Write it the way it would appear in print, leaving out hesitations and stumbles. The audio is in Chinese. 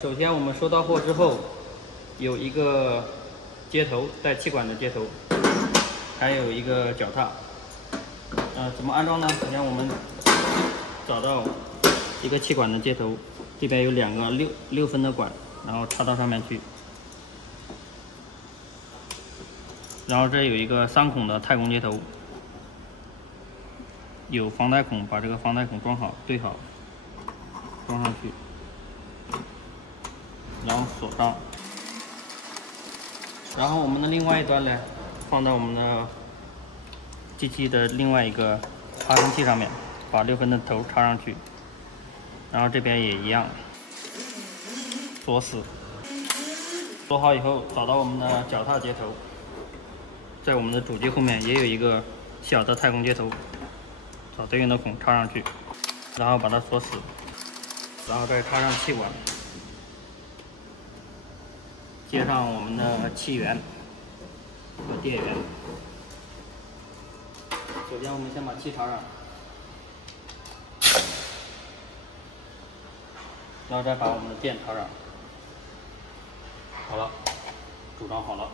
首先我们收到货之后，有一个接头带气管的接头，还有一个脚踏。怎么安装呢？首先我们找到一个气管的接头，这边有两个六分的管，然后插到上面去。然后这有一个3孔的太空接头，有防呆孔，把这个防呆孔装好对好，装上去。 然后锁上，然后我们的另外一端呢，放到我们的机器的另外一个插充器上面，把6分的头插上去，然后这边也一样，锁死。锁好以后，找到我们的脚踏接头，在我们的主机后面也有一个小的太空接头，找对应的孔插上去，然后把它锁死，然后再插上气管。 接上我们的气源和电源。首先，我们先把气插上，然后再把我们的电插上。好了，组装好了。